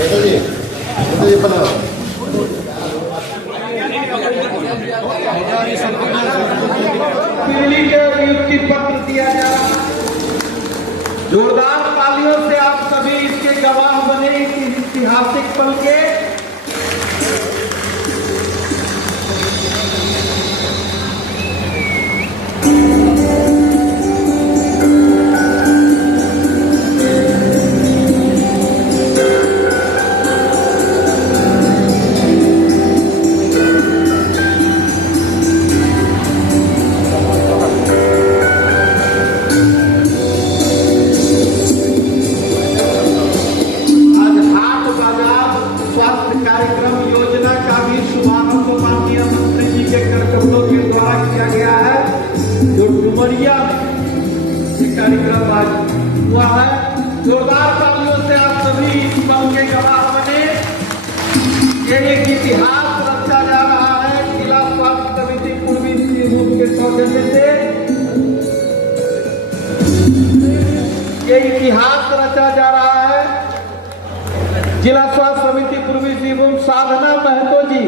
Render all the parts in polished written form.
दिल्ली के नियुक्ति पत्र दिया जा रहा है। जोरदार तालियों से आप सभी इसके गवाह बने इस ऐतिहासिक पल के। कार्यक्रम आज हुआ है। जोरदार तालियों से आप सभी इस पल के गवाह बने। ये एक इतिहास रचा जा रहा है जिला स्वास्थ्य समिति पूर्वी सिंहभूम के सौजन्य से। ये इतिहास रचा जा रहा है जिला स्वास्थ्य समिति पूर्वी सिंहभूम। साधना महतो जी,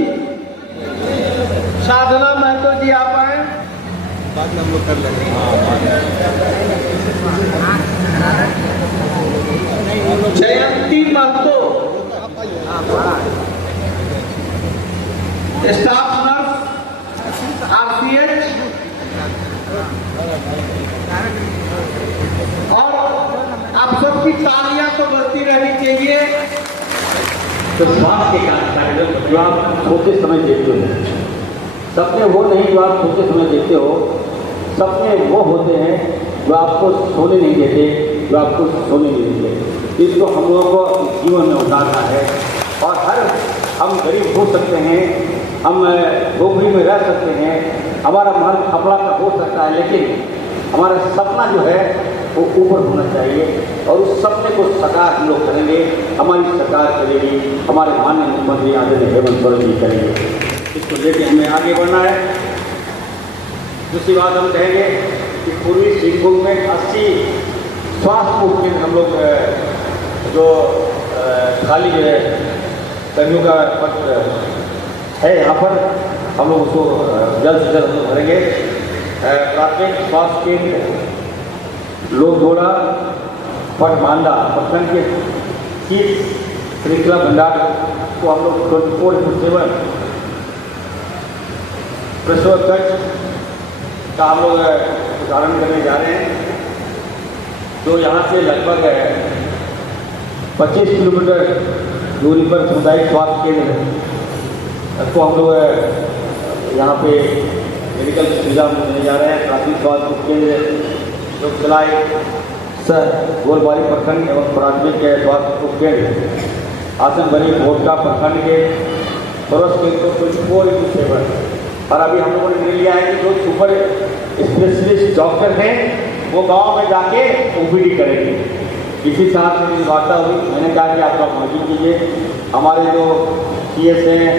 साधना महतो जी आप आए। बाद में हम लोग कर लेंगे। जयंती महतो, स्टाफ नर्स RCH, और आप सबकी तालियां तो बजती रहनी चाहिए। तो स्वास्थ्य के कार्यक्रम जो आप सोते समय देखते हो, सपने वो नहीं जो आप सोते समय देखते हो, सपने वो होते हैं जो आपको सोने नहीं देते, जो आपको सोने नहीं देते। इसको हम लोगों को जीवन में उतारना है। और हम गरीब हो सकते हैं, हम झोपड़ी में रह सकते हैं, हमारा मन खपड़ा का हो सकता है, लेकिन हमारा सपना जो है वो ऊपर होना चाहिए। और उस सपने को साकार हम लोग करेंगे, हमारी सरकार करेगी, हमारे माननीय मुख्यमंत्री आदरणीय हेमंत सोरेन जी करेंगे। इसको लेके हमें आगे बढ़ना है। दूसरी बात हम कहेंगे कि पूर्वी सिंहभूम में 80 स्वास्थ्य उपकेंद्र हम लोग जो खाली कर्मियों का पद है यहाँ पर, हम लोग उसको जल्द से जल्द हम लोग भरेंगे। प्राथमिक स्वास्थ्य केंद्र लोधोड़ा पटमांदा प्रखंड के 30 श्रृंखला भंडार को हम लोग 24/7 प्रसव कक्ष का हम लोग उदाहरण करने जा रहे हैं। तो यहाँ से लगभग 25 किलोमीटर दूरी पर सामुदायिक स्वास्थ्य केंद्र को हम लोग यहाँ पे मेडिकल सुविधा देने जा रहे हैं। प्राथमिक स्वास्थ्य केंद्र जो चलाए गोलबारी प्रखंड एवं प्राथमिक स्वास्थ्य उपकेंद्र आसनबरी भोटका प्रखंड के पड़ोस केंद्र 24/7। और अभी हम लोगों ने निर्णय लिया है कि जो सुपर स्पेशलिस्ट डॉक्टर हैं वो गांव में जाके OPD करेंगे। इसी साथ से मेरी वार्ता हुई, मैंने कहा कि आप लोग मौजूद कीजिए। हमारे जो CS हैं,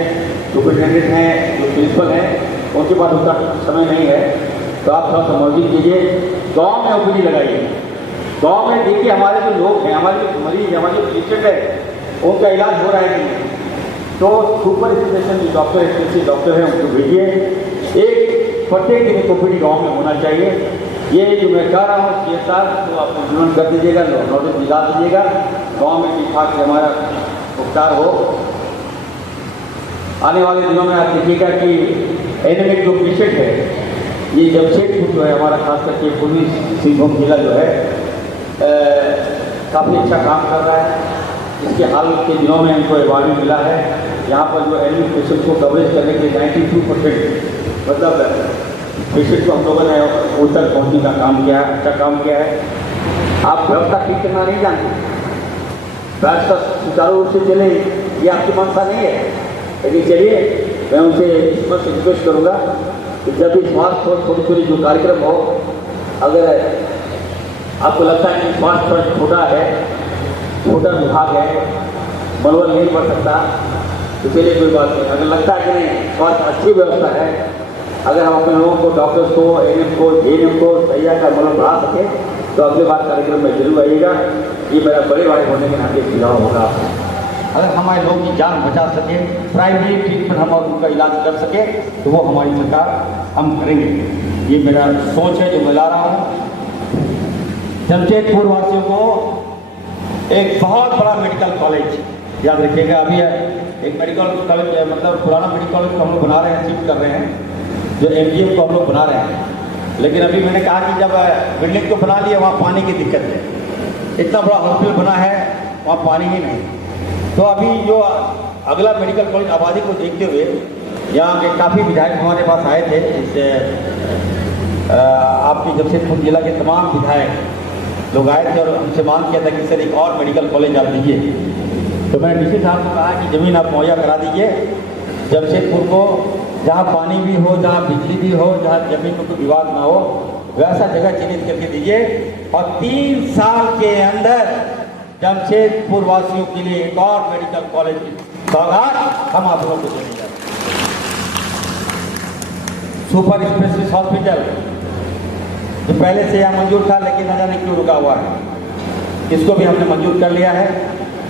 सुपरिटेंडेंट हैं, जो प्रिंसिपल हैं, उनके पास उतना समय नहीं है, तो आप थोड़ा सा मौजूद कीजिए, गाँव में OPD लगाइए। गाँव में देखिए हमारे जो लोग हैं, हमारे जो मरीज, हमारे जो पेशेंट है, उनका इलाज हो रहा है कि नहीं। तो super specialist doctor, specialist doctor हैं, उनको भेजिए। एक प्रत्येक दिन OPD गाँव में होना चाहिए। ये जो मैं कह रहा हूँ CSR तो आप इम्प्लीमेंट कर दीजिएगा, नोटिस दिला दीजिएगा, गाँव में ठीक ठाक से हमारा उपचार हो। आने वाले दिनों में आप देखिएगा कि एनेमिक जो पेशेंट है, ये जमशेदपुर जो है हमारा, खास करके पूर्वी सिंहभूम जिला जो है काफ़ी अच्छा काम कर रहा है। इसके हाल के दिनों में इनको अवार्ड मिला है। यहाँ पर जो एनेमिक पेशेंट को कवरेज करने के 92% मतलब पेशेंट को हम लोगों ने उस तक पहुँचने का काम किया है, अच्छा काम किया है। आप व्यवस्था ठीक करना नहीं जानते, व्यवस्था सुचारू रूप से चले, ये आपकी मंशा नहीं है। लेकिन चलिए, मैं उनसे स्पष्ट रिक्वेस्ट करूँगा कि जब भी स्वास्थ्य और थोड़ी थोड़ी जो कार्यक्रम हो, अगर आपको लगता है कि स्वास्थ्य पर छोटा है, छोटा विभाग है, मनोबल नहीं बढ़ सकता, तो चलिए कोई बात नहीं। अगर लगता है कि नहीं स्वास्थ्य अच्छी व्यवस्था है, अगर हम अपने लोगों को, डॉक्टर्स को, ANM को, JNM को सैया का मनोबल बढ़ा सकें, तो अगले बार कार्यक्रम में जरूर आइएगा। ये मेरा बड़े भाई होने के नाते सुझाव होगा। अगर हमारे लोगों की जान बचा सके, प्राइमरी ट्रीटमेंट हम और उनका इलाज कर सके, तो वो हमारी सरकार हम करेंगे। ये मेरा सोच है जो मैं ला रहा हूँ। जमशेदपुर वासियों को एक बहुत बड़ा मेडिकल कॉलेज याद रखिएगा। अभी एक मेडिकल कॉलेज मतलब पुराना मेडिकल कॉलेज को हम लोग बना रहे हैं, शिफ्ट कर रहे हैं, जो MGM को हम लोग बना रहे हैं। लेकिन अभी मैंने कहा कि जब बिल्डिंग को बना लिया वहाँ पानी की दिक्कत है, इतना बड़ा हॉस्पिटल बना है वहाँ पानी ही नहीं। तो अभी जो अगला मेडिकल कॉलेज आबादी को देखते हुए यहाँ के काफ़ी विधायक हमारे पास आए थे। इससे आपकी जमशेदपुर जिला के तमाम विधायक लोग आए थे और हमसे मांग किया था कि सर एक और मेडिकल कॉलेज आप दीजिए। तो मैंने डीसी साहब को कहा कि ज़मीन आप मुहैया करा दीजिए जमशेदपुर को, जहाँ पानी भी हो, जहाँ बिजली भी हो, जहाँ जमीन में कोई विवाद ना हो, वैसा जगह चिन्हित करके दीजिए। और 3 साल के अंदर जमशेदपुर वासियों के लिए एक और मेडिकल कॉलेज की सौगात हम आप लोगों को देने जा रहे हैं। सुपर स्पेशलिस्ट हॉस्पिटल जो पहले से यहाँ मंजूर था लेकिन न जाने क्यों रुका हुआ है, इसको भी हमने मंजूर कर लिया है।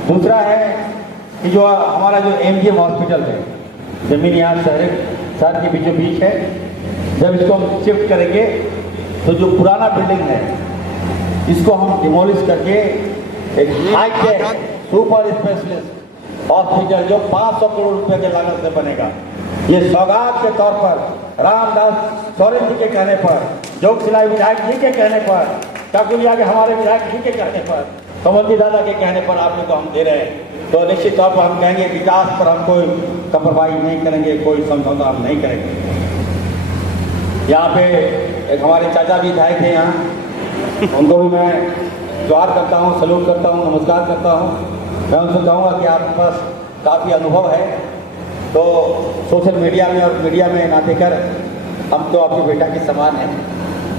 दूसरा है कि जो हमारा जो MGM हॉस्पिटल है, जमीन यहाँ शहर के बीचों बीच है। जब इसको हम शिफ्ट करेंगे तो जो पुराना बिल्डिंग है इसको हम डिमोलिश करके एक हाईटेक सुपर स्पेशलिस्ट हॉस्पिटल जो 500 करोड़ रुपए के लागत से बनेगा, ये सौगात के तौर पर रामदास सोरेन जी के कहने पर, जोगसिलाई विधायक जी के कहने पर, काकुलिया के हमारे विधायक जी के कहने पर, कमल जी दादा के कहने पर आप लोग को हम दे रहे हैं। तो निश्चित तौर पर हम कहेंगे विकास पर हम कोई कपरवाही नहीं करेंगे, कोई समझौता हम नहीं करेंगे। यहाँ पे एक हमारे चाचा भी विधायक हैं यहाँ, उनको भी मैं जोहार करता हूँ, सलूट करता हूँ, नमस्कार करता हूँ। मैं उनसे कहूँगा कि आपके पास काफ़ी अनुभव है, तो सोशल मीडिया में और मीडिया में ना देकर हम तो आपके बेटा के समान हैं,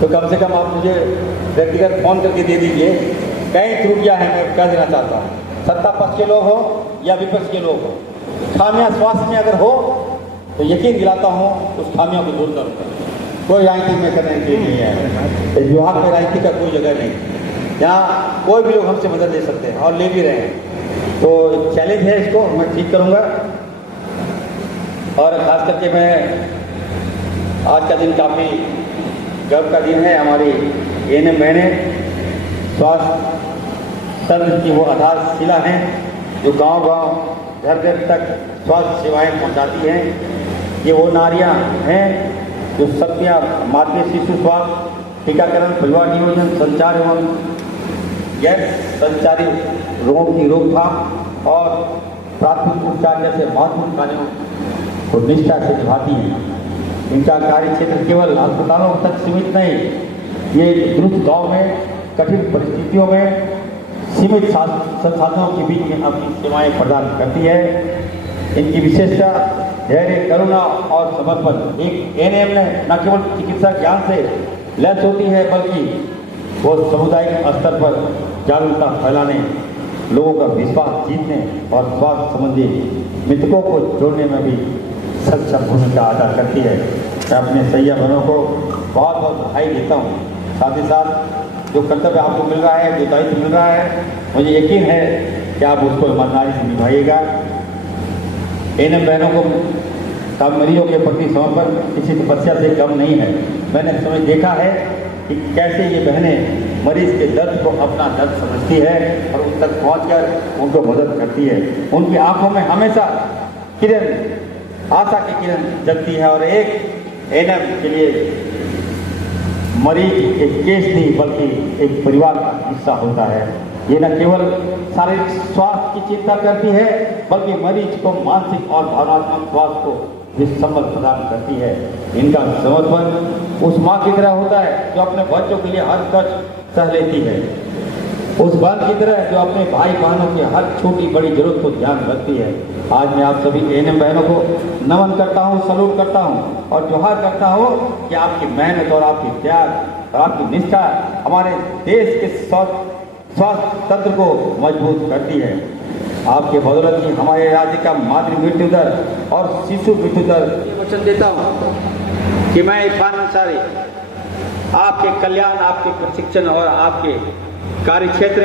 तो कम से कम आप मुझे व्यक्तिगत फ़ोन करके दे दीजिए। कई त्रुटियाँ हैं, मैं कह देना चाहता हूँ, सत्ता पक्ष के लोग हो या विपक्ष के लोग हो, खामियां स्वास्थ्य में अगर हो तो यकीन दिलाता हूँ उस खामियों को दूर करूँगा। कोई राजनीति में करने की नहीं है, इस विभाग में राजनीति का कोई जगह नहीं। यहाँ कोई भी लोग हमसे मदद ले सकते हैं और ले भी रहे हैं, तो चैलेंज है, इसको मैं ठीक करूँगा। और ख़ास करके मैं आज का दिन काफ़ी गर्व का दिन है। हमारी ANM बहनें स्वास्थ्य तंत्र की वो आधारशिला हैं जो गांव-गांव, घर-घर तक स्वास्थ्य सेवाएं पहुंचाती हैं। ये वो नारियां हैं जो सबका मातृ शिशु स्वास्थ्य, टीकाकरण, परिवार नियोजन, संचार एवं गैर संचारी रोगों की रोकथाम और प्राथमिक उपचार जैसे महत्वपूर्ण कार्यों को निष्ठा से निभाती हैं। इनका कार्य क्षेत्र केवल अस्पतालों तक सीमित नहीं, ये द्रुत गाँव में कठिन परिस्थितियों में सीमित संसाधनों के बीच में अपनी सेवाएं प्रदान करती है। इनकी विशेषता धैर्य, करुणा और समर्पण। एक ANM ने न केवल चिकित्सा ज्ञान से लैस होती है बल्कि वो सामुदायिक स्तर पर जागरूकता फैलाने, लोगों का विश्वास जीतने और स्वास्थ्य संबंधी मृतकों को जोड़ने में भी सक्षम भूमिका अदा करती है। मैं अपने सैया बहनों को बहुत बहुत बधाई देता हूँ। साथ ही साथ जो कर्तव्य आपको मिल रहा है, जो दायित्व मिल रहा है, मुझे यकीन है कि आप उसको ईमानदारी से निभाइएगा। ANM बहनों को का मरीजों के प्रति समर्पण किसी तपस्या से कम नहीं है। मैंने समय देखा है कि कैसे ये बहनें मरीज के दर्द को अपना दर्द समझती है और उन तक पहुंचकर उनको मदद करती है। उनकी आंखों में हमेशा किरण, आशा की किरण जगती है। और एक ANM के लिए मरीज एक केस नहीं बल्कि एक परिवार का हिस्सा होता है। ये न केवल शारीरिक स्वास्थ्य की चिंता करती है बल्कि मरीज को मानसिक और भावनात्मक स्वास्थ्य को भी संबल प्रदान करती है। इनका समर्पण उस माँ की तरह होता है जो अपने बच्चों के लिए हर कष्ट सह लेती है, उस बहन की तरह जो अपने भाई बहनों की हर छोटी बड़ी जरूरत को ध्यान रखती है। आज मैं आप सभी ANM बहनों को नमन करता हूँ, सलूट करता हूँ और जोहार करता हूँ कि आपकी मेहनत और आपकी त्याग और आपकी निष्ठा हमारे देश के स्वास्थ्य तंत्र को मजबूत करती है। आपके बदौलत ही हमारे राज्य का मातृ मृत्यु दर और शिशु मृत्यु दर। वचन देता हूँ कि मैं इरफान अंसारी आपके कल्याण, आपके प्रशिक्षण और आपके कार्य क्षेत्र